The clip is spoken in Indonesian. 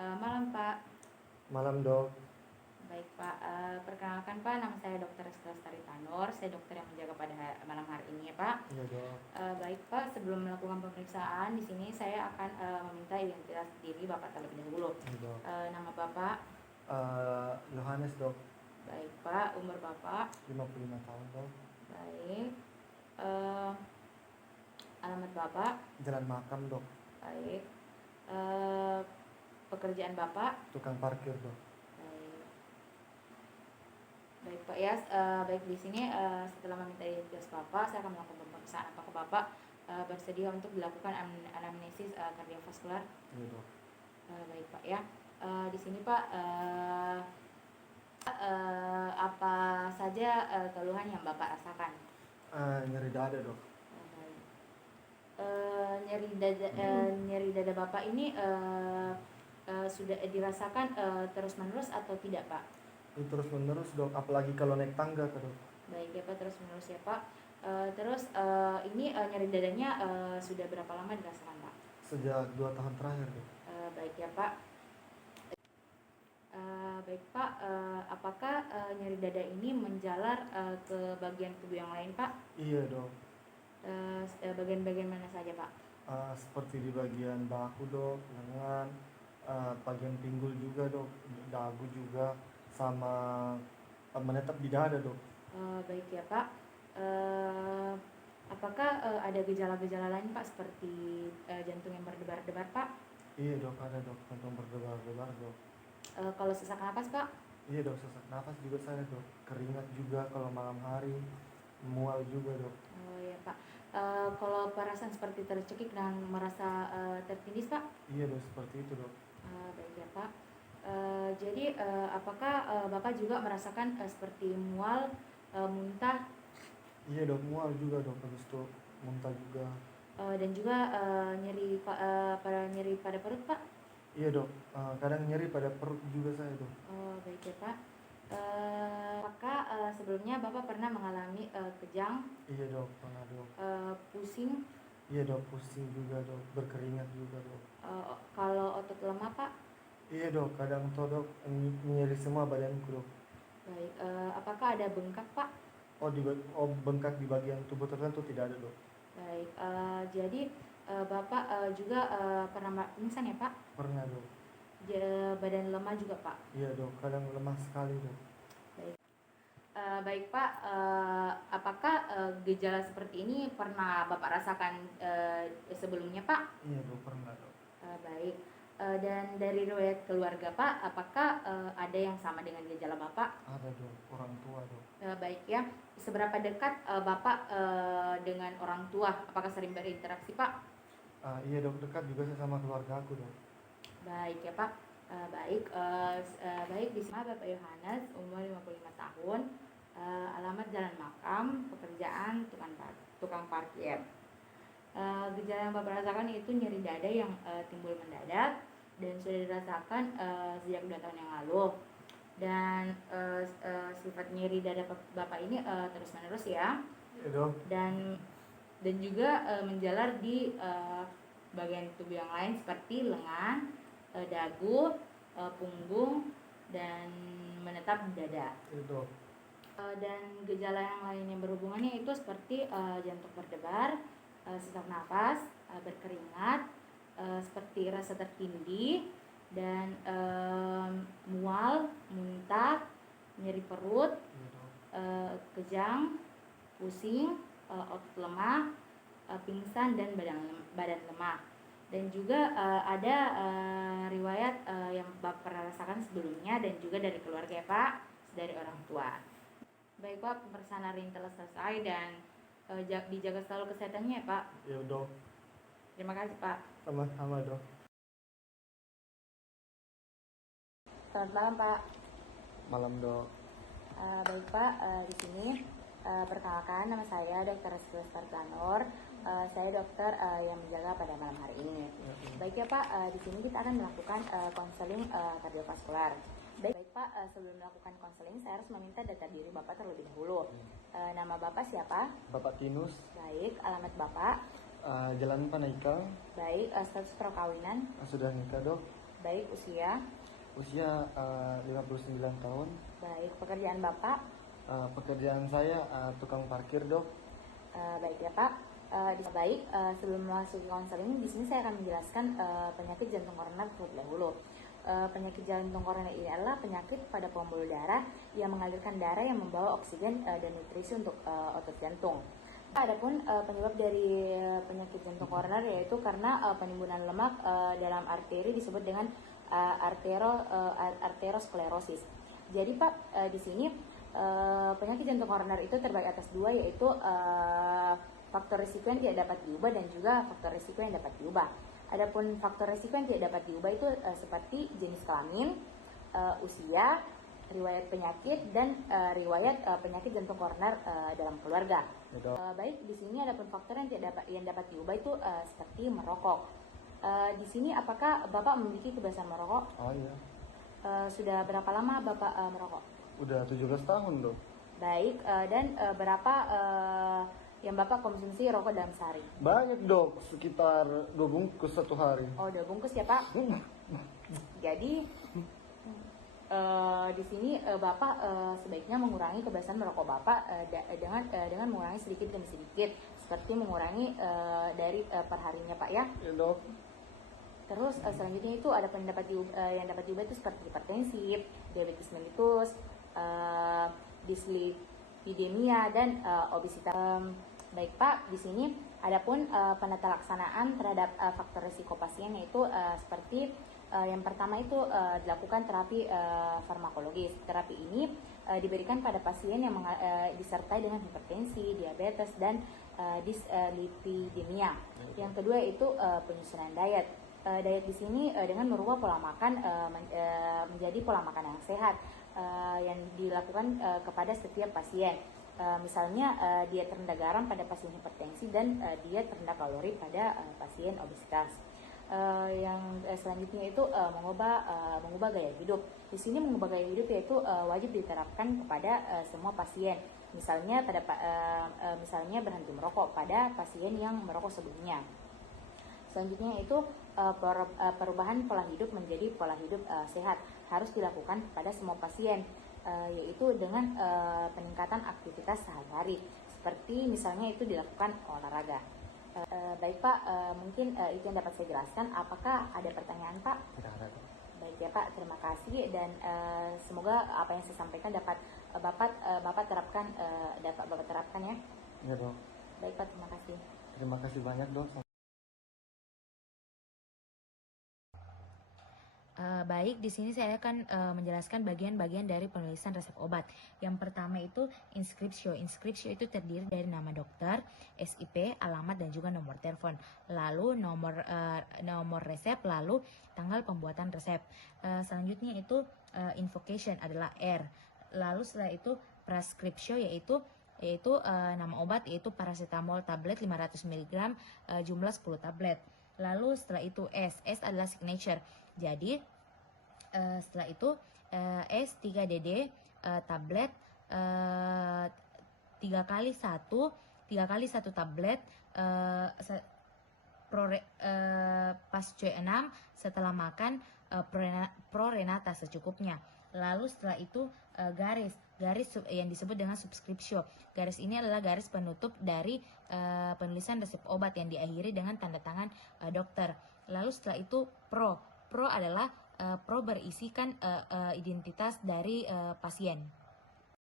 Malam Pak. Malam dok. Baik Pak, perkenalkan Pak, nama saya Dr. Esta Lestari Tanur. Saya dokter yang menjaga pada malam hari ini ya Pak. Iya dok. Baik Pak, sebelum melakukan pemeriksaan di sini saya akan meminta identitas diri Bapak terlebih dahulu. Iya dok. Nama Bapak? Yohanes dok. Baik Pak, umur Bapak? 55 tahun dok. Baik. Eh, Alamat Bapak? Jalan Makam dok. Baik. Pekerjaan Bapak? Tukang parkir dok. Baik. Baik Pak ya, baik di sini setelah meminta identitas Bapak, saya akan melakukan pemeriksaan. Apakah Bapak bersedia untuk dilakukan anamnesis kardiovaskular? Iya dok. Baik Pak ya. Di sini Pak, apa saja keluhan yang Bapak rasakan? Nyeri dada dok. Baik. Nyeri dada Bapak ini sudah dirasakan terus menerus atau tidak Pak? Ini terus menerus dok, apalagi kalau naik tangga kan dok. Baik ya Pak, terus menerus ya Pak. Terus ini nyeri dadanya sudah berapa lama dirasakan Pak? Sejak 2 tahun terakhir dok. Baik ya Pak. Baik Pak, apakah nyeri dada ini menjalar ke bagian tubuh yang lain Pak? Iya dok. Bagian-bagian mana saja Pak? Seperti di bagian bahu dok, lengan, bagian pinggul juga dok, dagu juga, sama menetap di dada dok. Baik ya Pak. Apakah ada gejala-gejala lain Pak seperti jantung yang berdebar-debar Pak? Iya dok, ada dok, jantung berdebar-debar dok. Kalau sesak napas Pak? Iya dok, sesak nafas juga saya dok, keringat juga kalau malam hari, mual juga dok. Oh ya Pak. Kalau perasaan seperti tercekik dan merasa tertindis Pak? Iya dok, seperti itu dok. Baik ya Pak. Jadi apakah Bapak juga merasakan seperti mual, muntah, Iya dok, mual juga dok, habis itu muntah juga. dan juga nyeri pada perut Pak? Iya dok, kadang nyeri pada perut juga saya dok. Baik ya Pak. Apakah sebelumnya Bapak pernah mengalami kejang, Iya dok, pernah dok. pusing, Iya dok, pusing juga dok, berkeringat juga dok. kalau otot lemah Pak? Iya dok, kadang tuh dok nyeri semua badanku dok. Baik. Apakah ada bengkak Pak? Bengkak di bagian tubuh tertentu tidak ada dok. Baik. Jadi Bapak juga pernah pingsan ya Pak? Pernah dok. Badan lemah juga Pak? Iya dok, kadang lemah sekali dok. Baik. Baik Pak, apakah gejala seperti ini pernah Bapak rasakan sebelumnya Pak? Iya dok, pernah dok. Baik. Dan dari riwayat keluarga Pak, apakah ada yang sama dengan gejala Bapak? Ada dok, orang tua dok. Baik ya. Seberapa dekat Bapak dengan orang tua? Apakah sering berinteraksi Pak? Iya dok, dekat juga saya sama keluarga aku dok. Baik ya Pak. Baik. Baik, di sini Bapak Yohanes, umur 55 tahun, alamat Jalan Makam, pekerjaan tukang parkir. Gejala yang Bapak rasakan itu nyeri dada yang timbul mendadak dan sudah dirasakan sejak 2 tahun yang lalu. Dan sifat nyeri dada Bapak ini terus menerus ya. Iya dok. Dan juga menjalar di bagian tubuh yang lain seperti lengan, dagu, punggung, dan menetap di dada. Iya dok. Dan gejala yang lain yang berhubungannya itu seperti jantung berdebar, sesak napas, berkeringat, seperti rasa tertindih, dan mual, muntah, nyeri perut, Iya dok. kejang, pusing, otot lemah, pingsan, dan badan lemah. Dan juga ada riwayat yang Bapak pernah rasakan sebelumnya dan juga dari keluarga ya Pak, dari orang tua. Baik Pak, pemeriksaan hari ini telah selesai dan dijaga selalu kesehatannya ya Pak. Iya dok. Terima kasih Pak. Sama-sama dok. Selamat malam Pak. Malam dok. Baik Pak, di sini perkenalkan nama saya Dr. Esta Lestari Tanur. Saya dokter yang menjaga pada malam hari ini. Baik ya Pak, di sini kita akan melakukan konseling kardiovaskular. Baik Pak, sebelum melakukan konseling saya harus meminta data diri Bapak terlebih dahulu. Nama Bapak siapa? Bapak Tinus. Baik, alamat Bapak? Jalan Panaikal. Baik, status perkawinan? Sudah nikah dok. Baik, usia. Usia 59 tahun. Baik, pekerjaan Bapak. Pekerjaan saya tukang parkir, Dok. Baik ya Pak. Sebelum masuk ke konseling, di sini saya akan menjelaskan penyakit jantung koroner terlebih dahulu. Penyakit jantung koroner ini adalah penyakit pada pembuluh darah yang mengalirkan darah yang membawa oksigen dan nutrisi untuk otot jantung. Adapun penyebab dari penyakit jantung koroner yaitu karena penimbunan lemak dalam arteri disebut dengan arteriosklerosis. Jadi Pak, di sini penyakit jantung koroner itu terbagi atas dua, yaitu faktor risiko yang tidak dapat diubah dan juga faktor risiko yang dapat diubah. Adapun faktor risiko yang tidak dapat diubah itu seperti jenis kelamin, usia, riwayat penyakit, dan riwayat penyakit jantung koroner dalam keluarga. Baik, di sini adapun faktor yang dapat diubah itu seperti merokok. Di sini apakah Bapak memiliki kebiasaan merokok? Oh iya. Sudah berapa lama Bapak merokok? Udah 17 tahun, Dok. Baik, dan berapa yang Bapak konsumsi rokok dalam sehari? Banyak, Dok. Sekitar 2 bungkus satu hari. Oh, 2 bungkus ya Pak? Jadi di sini Bapak sebaiknya mengurangi kebiasaan merokok Bapak dengan mengurangi sedikit demi sedikit, seperti mengurangi dari perharinya Pak ya. Ya, Dok. Terus selanjutnya itu ada yang dapat diubah itu seperti hipertensi, diabetes mellitus, dislipidemia, dan obesitas. Baik Pak, di sini adapun penata laksanaan terhadap faktor risiko pasien yaitu seperti yang pertama itu dilakukan terapi farmakologis. Terapi ini diberikan pada pasien yang disertai dengan hipertensi, diabetes, dan dislipidemia. Yang kedua itu penyusunan diet. Diet di sini dengan merubah pola makan menjadi pola makan yang sehat yang dilakukan kepada setiap pasien. Misalnya diet rendah garam pada pasien hipertensi dan diet rendah kalori pada pasien obesitas. Yang selanjutnya itu mengubah gaya hidup. Di sini mengubah gaya hidup yaitu wajib diterapkan kepada semua pasien. Misalnya misalnya berhenti merokok pada pasien yang merokok sebelumnya. Selanjutnya itu perubahan pola hidup menjadi pola hidup sehat harus dilakukan kepada semua pasien, yaitu dengan peningkatan aktivitas sehari-hari, seperti misalnya itu dilakukan olahraga. Baik Pak, mungkin itu yang dapat saya jelaskan. Apakah ada pertanyaan Pak? Tidak ada, Dok. Baik ya Pak, terima kasih, dan semoga apa yang saya sampaikan dapat Bapak terapkan ya. Ya, Dok. Baik Pak, terima kasih. Terima kasih banyak, Dok. Baik, di sini saya akan menjelaskan bagian-bagian dari penulisan resep obat. Yang pertama itu inskripsio. Inskripsio itu terdiri dari nama dokter, SIP, alamat, dan juga nomor telepon. Lalu nomor resep, lalu tanggal pembuatan resep. Selanjutnya itu invocation adalah R. Lalu setelah itu prescriptio yaitu nama obat, yaitu paracetamol tablet 500 mg jumlah 10 tablet. Lalu setelah itu S adalah signature. Jadi setelah itu S3DD tablet 3 kali 1 tablet pas C6 setelah makan Prorenata secukupnya. Lalu setelah itu garis yang disebut dengan subscriptio. Garis ini adalah garis penutup dari penulisan resep obat yang diakhiri dengan tanda tangan dokter. Lalu setelah itu pro adalah pro berisikan identitas dari pasien.